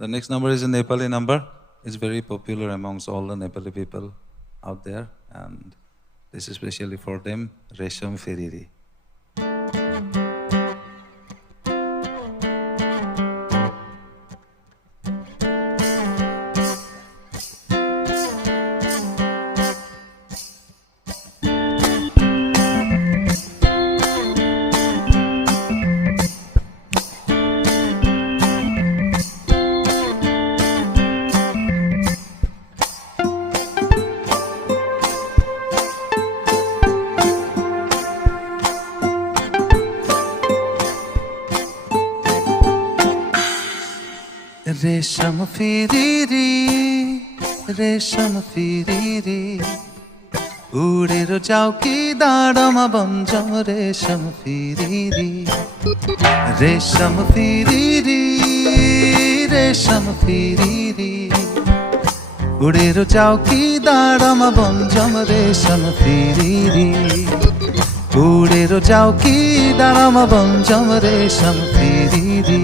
The next number is a Nepali number. It's very popular amongst all the Nepali people out there, and this is especially for them, Resham Feriri. रेशम फिरिरी रेशम फिरिरी उडेर जाऊ कि डाँडामा बन्छौँ रेशम फिरिरी रेशम फिरिरी रेशम फिरिरी उडेर जाऊ कि डाँडामा बन्छौँ रेशम फिरिरी उडेर जाऊ कि डाँडामा बन्छौँ रेशम फिरिरी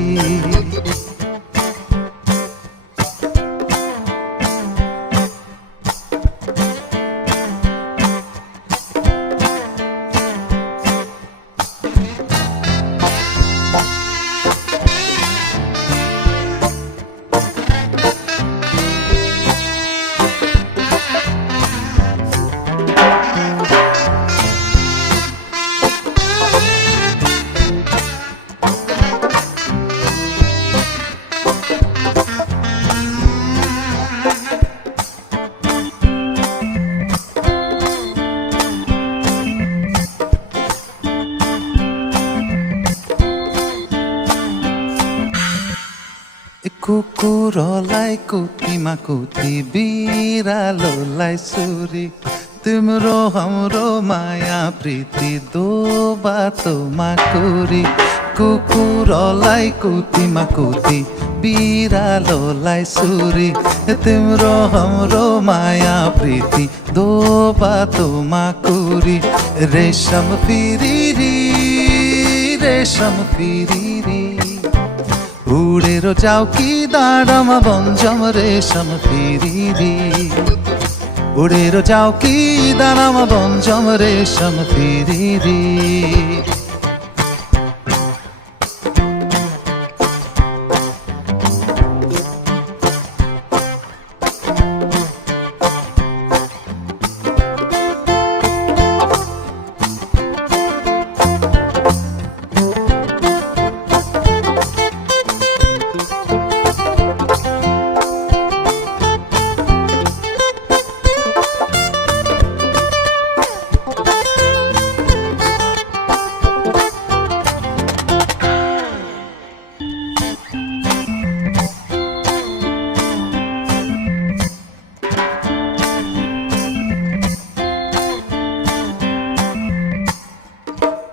कुकुरलाई कुटीमा कुटी बिरालोलाई सुरी तिम्रो हाम्रो माया प्रीति दो बाटोमा कुरी कुकुरलाई कुटीमा कुटी बिरालोलाई सुरी तिम्रो हाम्रो माया प्रीति दो बाटोमा कुरी रेशम फिरिरी रेशम फिरिरी उडेर जाऊ कि डाँडामा बन्छौँ रेशम फिरिरी उडेर जाऊ कि डाँडामा बन्छौँ रेशम फिरिरी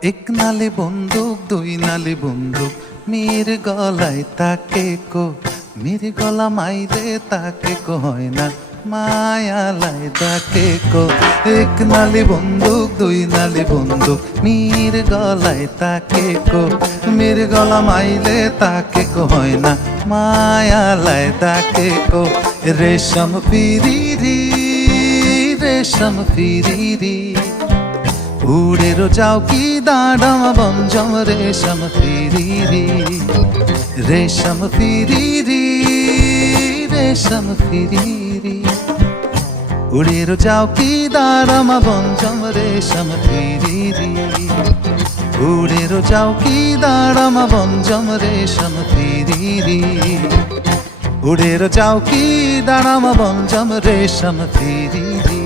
एक नाले बन्दुक दुई नाले बन्दुक मेरो गलाई ताकेको मेरो गला माइले ताकेको होइन मायालाई ताकेको एक नाले बन्दुक दुई नाले बन्दुक मेरो गलाई ताकेको मेरो गला माइले ताकेको होइन मायालाई ताकेको रेशम फिरिरी रेशम फिरिरी उडेर जाऊ कि डाँडामा बन्छौँ रेशम फिरिरी रेशम फिरिरी रेशम फिरिरी उडेर जाऊ कि डाँडामा बन्छौँ रेशम फिरिरी उडेर जाऊ कि डाँडामा बन्छौँ रेशम फिरिरी उडेर जाऊ कि डाँडामा बन्छौँ रेशम फिरिरी